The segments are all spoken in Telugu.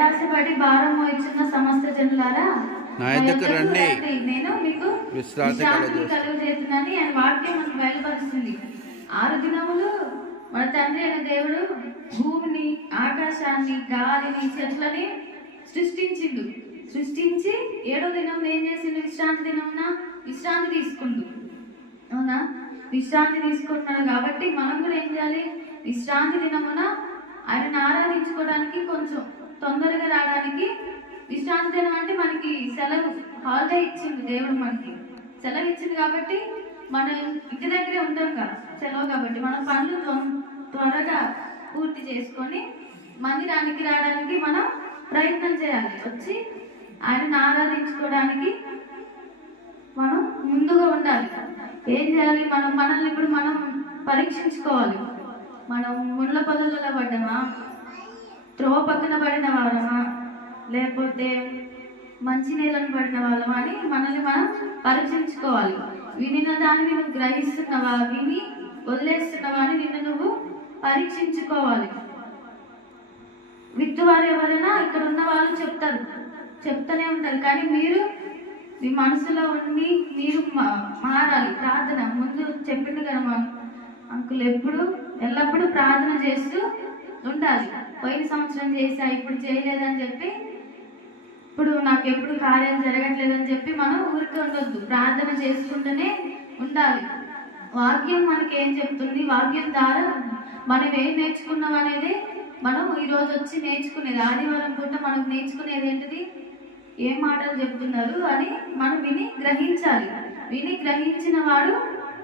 ప్రయాసపడి భారం మోయుచున్న సమస్త జనులారా నా యొద్దకు రండి, నేను మీకు విశ్రాంతి కలుగజేస్తున్నానని ఆయన వాక్యం మనకు బయలుపరుస్తుంది. 6 దినములు మన తండ్రి అయిన దేవుడు భూమిని, ఆకాశాన్ని, గాలిని, చెట్లని సృష్టించిండు. సృష్టించి 7వ దినం ఏం చేసిండు? విశ్రాంతి దినమున విశ్రాంతి తీసుకుండు. అవునా? విశ్రాంతి తీసుకుంటున్నాడు కాబట్టి మనం కూడా ఏం చేయాలి? విశ్రాంతి దినమున ఆయనను ఆరాధించుకోవడానికి కొంచెం తొందరగా రావడానికి. విశ్రాంతి దినం అంటే మనకి సెలవు, హాలిడే ఇచ్చింది దేవుడు. మనకి సెలవు ఇచ్చింది కాబట్టి మనం ఇంటి దగ్గరే ఉంటాం కదా, సెలవు కాబట్టి మన పనులు త్వరగా పూర్తి చేసుకొని మందిరానికి రావడానికి మనం ప్రయత్నం చేయాలి. వచ్చి ఆయనను ఆరాధించుకోవడానికి మనం ముందుగా ఉండాలి. ఏం చేయాలి? మనల్ని ఇప్పుడు మనం పరీక్షించుకోవాలి. మనం ముళ్ళ పొదలలో పడ్డామా, త్రోవ పక్కన పడిన వారమా, లేకపోతే మంచి నీళ్ళను పడిన వాళ్ళమా అని మనల్ని మనం పరీక్షించుకోవాలి. వినిన దాన్ని నువ్వు గ్రహిస్తున్నావా, విని వదిలేస్తున్నావా అని నిన్ను నువ్వు పరీక్షించుకోవాలి. విత్తువారు ఎవరైనా ఇక్కడ ఉన్న వాళ్ళు చెప్తూనే ఉంటారు, కానీ మీరు మీ మనసులో ఉండి మీరు మారాలి. ప్రార్థన ముందు చెప్పిండు కదా మా అంకుల్, ఎల్లప్పుడూ ప్రార్థన చేస్తూ ఉండాలి. పోయిన సంవత్సరం చేసా, ఇప్పుడు చేయలేదని చెప్పి, ఇప్పుడు నాకు ఎప్పుడు కార్యం జరగట్లేదని చెప్పి మనం ఊరికే ఉండొద్దు. ప్రార్థన చేసుకుంటూనే ఉండాలి. వాక్యం మనకి ఏం చెప్తుంది, వాక్యం ద్వారా మనం ఏం నేర్చుకున్నాం అనేది మనం ఈరోజు వచ్చి నేర్చుకునేది. ఆదివారం పూట మనం నేర్చుకునేది ఏంటిది, ఏం మాటలు చెప్తున్నారు అని మనం విని గ్రహించాలి. విని గ్రహించిన వాడు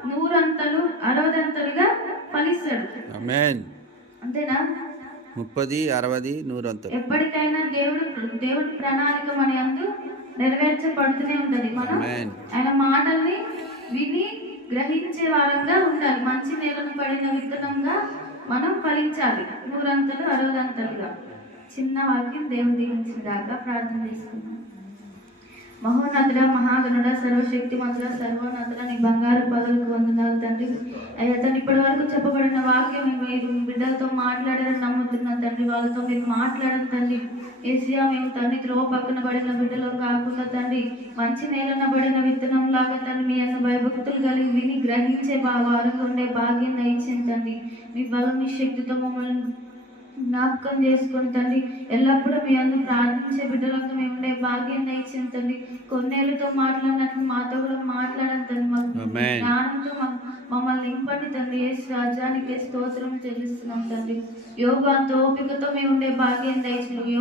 100 అంతలు 60 అంతలుగా ఫలిస్తాడు. అంతేనా? 30, 60, 100 అంతలు. ఎప్పటికైనా దేవుడి ప్రణాళిక మన యందు నెరవేర్చబడుతూనే ఉంటది. మనం ఆయన మాటల్ని విని గ్రహించే వారంగా ఉండాలి. మంచి నేలను పడిన విత్తనంగా మనం ఫలించాలి. 100 అంతలు 60 అంతలుగా. చిన్న వాక్యం దేవుడు దీవించిందాక ప్రార్థన చేసుకున్నాం. మహోన్నతుడ, మహాగణుడ, సర్వశక్తి మంతుడ, సర్వోన్నతుడ, నీ బంగారు పదవులకు వందనాలు తండ్రి. అయ్యా తండ్రి, ఇప్పటి వరకు చెప్పబడిన వాక్యం మీరు బిడ్డలతో మాట్లాడారని నమ్ముతున్నాను తండ్రి. వాళ్ళతో మీరు మాట్లాడడం తండ్రి. ఏసియా, మేము తండ్రి త్రోవ పక్కన పడిన బిడ్డలో కాకుండా తండ్రి మంచి నేలన పడిన విత్తనం లాగా తండ్రి మీ అన్న భయభక్తులు కలిగి విని గ్రహించే వారంగా ఉండే భాగ్యం దయచేయండి తండ్రి. మీ బలం, మీ శక్తితో మమ్మల్ని జ్ఞాపకం చేసుకుని తండ్రి ఎల్లప్పుడూ మీ అందరూ ప్రార్థించే బిడ్డలతో మేము ఉండే భాగ్యం దయచేయండి తండ్రి. కొన్నేళ్ళతో మాట్లాడినట్లు మాతో కూడా మాట్లాడండి తండ్రి. మాకు జ్ఞానంతో మమ్మల్ని నింపండి తండ్రి. యేసు రాజ్యానికి స్తోత్రం చెల్లిస్తున్నాం తండ్రి. యోగంతో ఓపికతో మేము ఉండే భాగ్యం దయచేయండి.